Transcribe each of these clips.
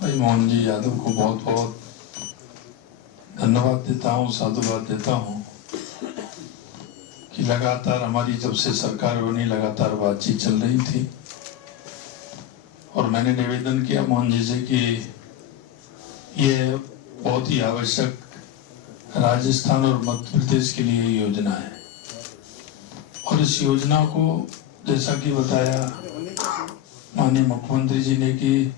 भाई मोहन जी यादव को बहुत बहुत धन्यवाद देता हूँ, साधुवाद देता हूँ कि लगातार हमारी जब से सरकार बनी लगातार बातचीत चल रही थी और मैंने निवेदन किया मोहन जी से कि ये बहुत ही आवश्यक राजस्थान और मध्य प्रदेश के लिए योजना है और इस योजना को जैसा कि बताया माननीय मुख्यमंत्री जी ने कि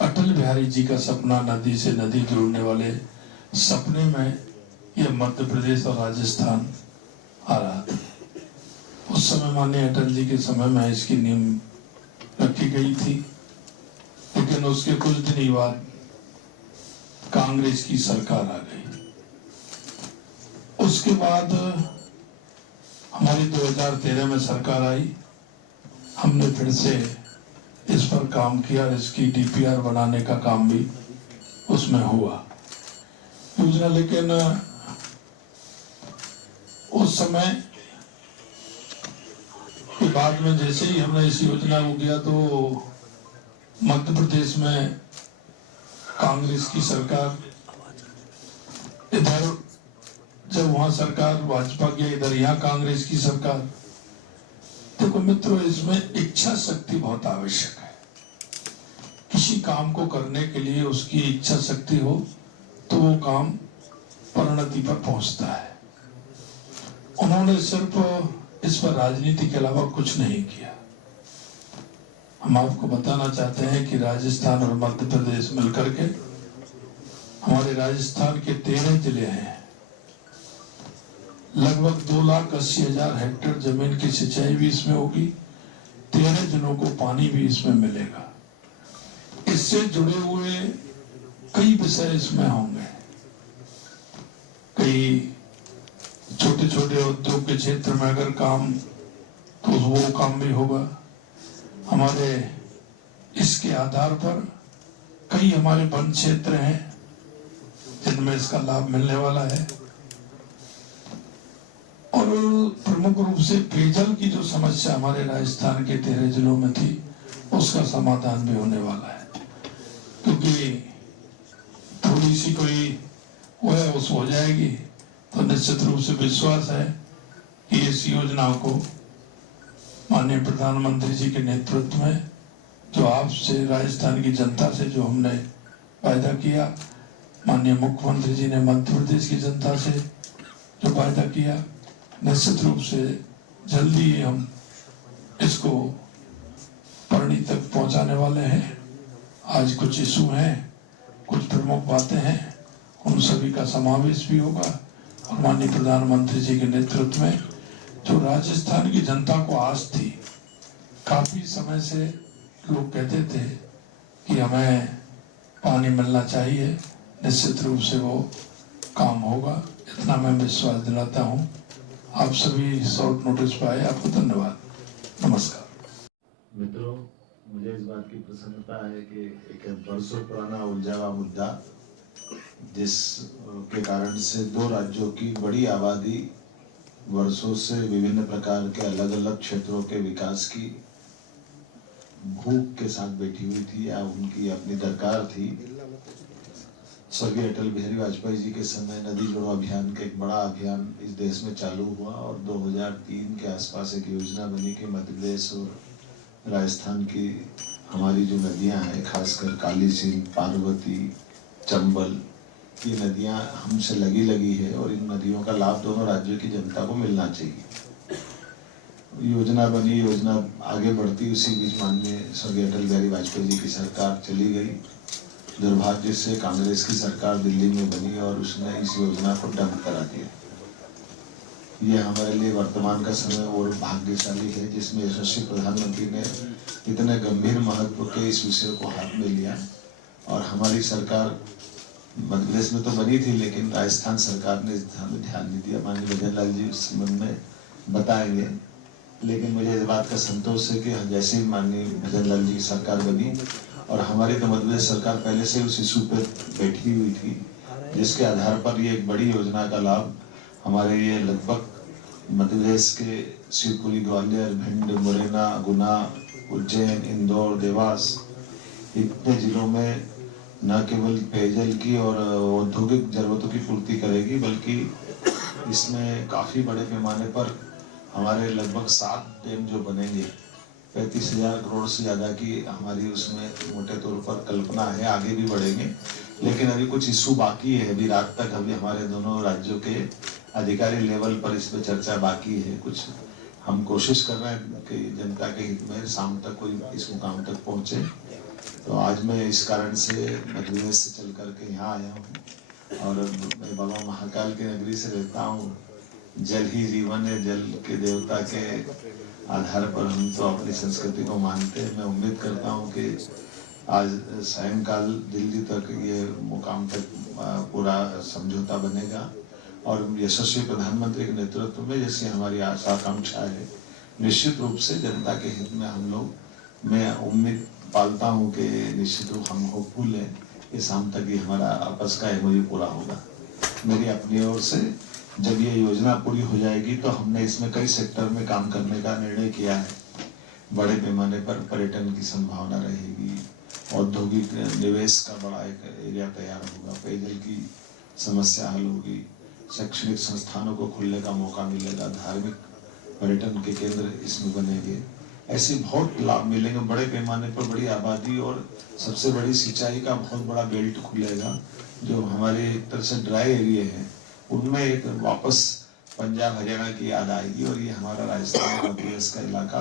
अटल बिहारी जी का सपना नदी से नदी जोड़ने वाले सपने में यह मध्य प्रदेश और राजस्थान आ रहा था। उस समय माननीय अटल जी के समय में इसकी नींव रखी गई थी, लेकिन उसके कुछ दिन ही बाद कांग्रेस की सरकार आ गई। उसके बाद हमारी 2013 में सरकार आई, हमने फिर से इस पर काम किया, इसकी डीपीआर बनाने का काम भी उसमें हुआ योजना। लेकिन उस समय के बाद में जैसे ही हमने इस योजना को किया तो मध्य प्रदेश में कांग्रेस की सरकार, इधर जब वहां सरकार भाजपा की, इधर यहाँ कांग्रेस की सरकार। देखो मित्रों, इसमें इच्छा शक्ति बहुत आवश्यक है। किसी काम को करने के लिए उसकी इच्छा शक्ति हो तो वो काम परिणति पर पहुंचता है। उन्होंने सिर्फ इस पर राजनीति के अलावा कुछ नहीं किया। हम आपको बताना चाहते हैं कि राजस्थान और मध्य प्रदेश मिलकर के हमारे राजस्थान के 13 जिले हैं। लगभग 2,80,000 हेक्टेयर जमीन की सिंचाई भी इसमें होगी, 13 जिलों को पानी भी इसमें मिलेगा। इससे जुड़े हुए कई विषय इसमें होंगे, कई छोटे छोटे उद्योग के क्षेत्र में अगर काम तो वो काम भी होगा। हमारे इसके आधार पर कई हमारे वन क्षेत्र हैं जिनमें इसका लाभ मिलने वाला है और प्रमुख रूप से पेयजल की जो समस्या हमारे राजस्थान के 13 जिलों में थी उसका समाधान भी होने वाला है, क्योंकि थोड़ी सी कोई वो है उस हो जाएगी तो निश्चित रूप से विश्वास है कि इस योजना को माननीय प्रधानमंत्री जी के नेतृत्व में जो आपसे राजस्थान की जनता से जो हमने वायदा किया, माननीय मुख्यमंत्री जी ने मध्य प्रदेश की जनता से जो वायदा किया, निश्चित रूप से जल्दी ही हम इसको परिणति तक पहुंचाने वाले हैं। आज कुछ इशू हैं, कुछ प्रमुख बातें हैं, उन सभी का समावेश भी होगा और माननीय प्रधानमंत्री जी के नेतृत्व में जो राजस्थान की जनता को आस थी, काफी समय से लोग कहते थे कि हमें पानी मिलना चाहिए, निश्चित रूप से वो काम होगा, इतना मैं विश्वास दिलाता हूँ। आप सभी शॉर्ट नोटिस पर आए, आपको धन्यवाद, नमस्कार। मित्रों, मुझे इस बात की प्रसन्नता है कि एक वर्षों पुराना उलझा हुआ मुद्दा जिस के कारण से दो राज्यों की बड़ी आबादी वर्षों से विभिन्न प्रकार के अलग अलग क्षेत्रों के विकास की भूख के साथ बैठी हुई थी या उनकी अपनी दरकार थी। स्वर्गीय अटल बिहारी वाजपेयी जी के समय नदी जोड़ो अभियान का एक बड़ा अभियान इस देश में चालू हुआ और 2003 के आसपास एक योजना बनी कि मध्य प्रदेश और राजस्थान की हमारी जो नदियां हैं, खासकर काली सिंध, पार्वती, चंबल, ये नदियां हमसे लगी है और इन नदियों का लाभ दोनों राज्यों की जनता को मिलना चाहिए। योजना बनी, योजना आगे बढ़ती, उसी बीच माननीय स्वर्गीय अटल बिहारी वाजपेयी जी की सरकार चली गई। दुर्भाग्य से कांग्रेस की सरकार दिल्ली में बनी और उसने इस योजना को डंप करा दिया। ये हमारे लिए वर्तमान का समय और भाग्यशाली है जिसमें यशस्वी प्रधानमंत्री ने इतने गंभीर महत्व के इस विषय को हाथ में लिया और हमारी सरकार मध्य प्रदेश में तो बनी थी लेकिन राजस्थान सरकार ने इस ध्यान नहीं दिया। माननीय भजन लाल जी इस संबंध में बताएंगे, लेकिन मुझे इस बात का संतोष है कि जैसे ही माननीय भजन लाल जी की सरकार बनी और हमारी तो मध्य प्रदेश सरकार पहले से उस इशू पर बैठी हुई थी, जिसके आधार पर ये एक बड़ी योजना का लाभ हमारे ये लगभग मध्य प्रदेश के शिवपुरी, ग्वालियर, भिंड, मुरैना, गुना, उज्जैन, इंदौर, देवास इतने जिलों में न केवल पेयजल की और औद्योगिक जरूरतों की पूर्ति करेगी, बल्कि इसमें काफी बड़े पैमाने पर हमारे लगभग 7 डैम जो बनेंगे, 35,000 करोड़ से ज्यादा की हमारी उसमें मोटे तौर पर कल्पना है। आगे भी बढ़ेंगे, लेकिन अभी कुछ इशू बाकी है। अभी रात तक अभी हमारे दोनों राज्यों के अधिकारी लेवल पर इस पर चर्चा बाकी है। कुछ हम कोशिश कर रहे हैं कि जनता के हित में शाम तक कोई इस मुकाम तक पहुंचे। तो आज मैं इस कारण से मध्य प्रदेश से चल करके यहाँ आया हूँ, और मैं बाबा महाकाल की नगरी से रहता हूँ। जल ही जीवन है, जल के देवता के आधार पर हम तो अपनी संस्कृति को मानते हैं। मैं उम्मीद करता हूँ कि आज सायंकाल दिल्ली तक ये मुकाम तक पूरा समझौता बनेगा, और यशस्वी प्रधानमंत्री के नेतृत्व में जैसी हमारी आशा आकांक्षा है, निश्चित रूप से जनता के हित में हम लोग, मैं उम्मीद पालता हूँ कि निश्चित रूप हम होपफुल है कि शाम तक ये हमारा आपस का एमओयू पूरा होगा। मेरी अपनी ओर से जब ये योजना पूरी हो जाएगी तो हमने इसमें कई सेक्टर में काम करने का निर्णय किया है। बड़े पैमाने पर पर्यटन की संभावना रहेगी, औद्योगिक निवेश का बड़ा एक एरिया तैयार होगा, पेयजल की समस्या हल होगी, शैक्षणिक संस्थानों को खुलने का मौका मिलेगा, धार्मिक पर्यटन के केंद्र इसमें बनेंगे। ऐसे बहुत लाभ मिलेंगे बड़े पैमाने पर। बड़ी आबादी और सबसे बड़ी सिंचाई का बहुत बड़ा बेल्ट खुलेगा। जो हमारे एक तरह से ड्राई एरिया है, उनमें एक वापस पंजाब हरियाणा की याद आएगी, और ये हमारा राजस्थान मध्य प्रदेश का इलाका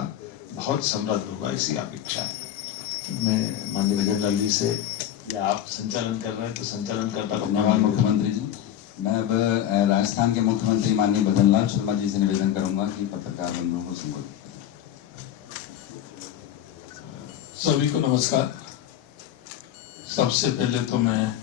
बहुत समृद्ध होगा, इसी अपेक्षा है। मैं माननीय भजन लाल जी से, या आप संचालन कर रहे हैं तो संचालन करता। धन्यवाद मुख्यमंत्री जी। मैं अब राजस्थान के मुख्यमंत्री माननीय भजन लाल शर्मा जी से निवेदन करूंगा कि पत्रकार बंधुओं को संबोधित करें। सभी को नमस्कार। सबसे पहले तो मैं